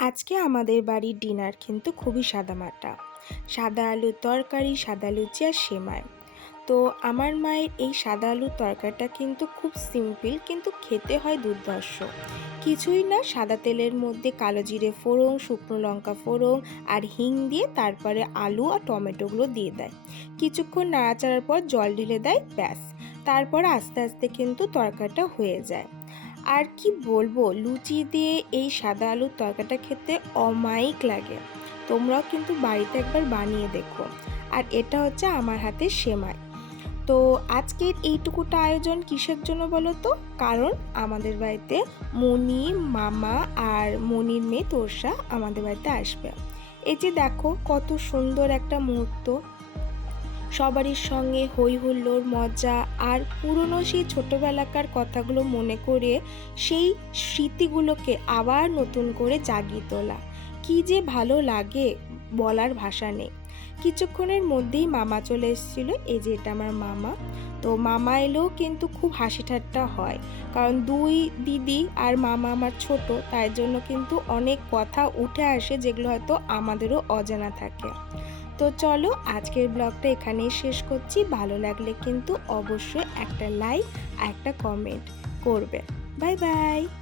আজকে আমাদের বাড়ির ডিনার কিন্তু খুবই সাদামাটা। সাদা আলুর তরকারি, সাদা লুচি আর সেমাই। তো আমার মায়ের এই সাদা আলুর তরকারিটা কিন্তু খুব সিম্পল, কিন্তু খেতে হয় দুর্ধর্ষ। কিছুই না, সাদা তেলের মধ্যে কালো জিরে ফোড়ন, শুকনো লঙ্কা ফোড়ন আর হিং দিয়ে তারপরে আলু আর টমেটোগুলো দিয়ে দেয়। কিছুক্ষণ নাড়াচাড়ার পর জল ঢেলে দেয়, ব্যাস। তারপর আস্তে আস্তে কিন্তু তরকারিটা হয়ে যায়। আর কি বলবো, লুচি দিয়ে এই সাদা আলুর তরকারিটা খেতে অমায়িক লাগে। তোমরাও কিন্তু বাড়িতে একবার বানিয়ে দেখো। আর এটা হচ্ছে আমার হাতের সেমাই। তো আজকের এইটুকুটা আয়োজন কিসের জন্য বলো তো? কারণ আমাদের বাড়িতে মনি, মামা আর মনির মেয়ে তোরসা আমাদের বাড়িতে আসবে। এই যে দেখো কত সুন্দর একটা মুহূর্ত, সবারই সঙ্গে হই হুল্লোড়, মজা আর পুরনো সেই ছোটোবেলাকার কথাগুলো মনে করে সেই স্মৃতিগুলোকে আবার নতুন করে জাগিয়ে তোলা। কী যে ভালো লাগে, বলার ভাষা নেই। কিছুক্ষণের মধ্যেই মামা চলে এসেছিলো। এই যে এটা আমার মামা। তো মামা এলেও কিন্তু খুব হাসি ঠাট্টা হয়, কারণ দুই দিদি আর মামা আমার ছোট, তাই জন্য কিন্তু অনেক কথা উঠে আসে যেগুলো হয়তো আমাদেরও অজানা থাকে। তো চলো আজকের ব্লগটা এখানেই শেষ করছি। ভালো লাগলে কিন্তু অবশ্যই একটা লাইক আর একটা কমেন্ট করবে। Bye bye.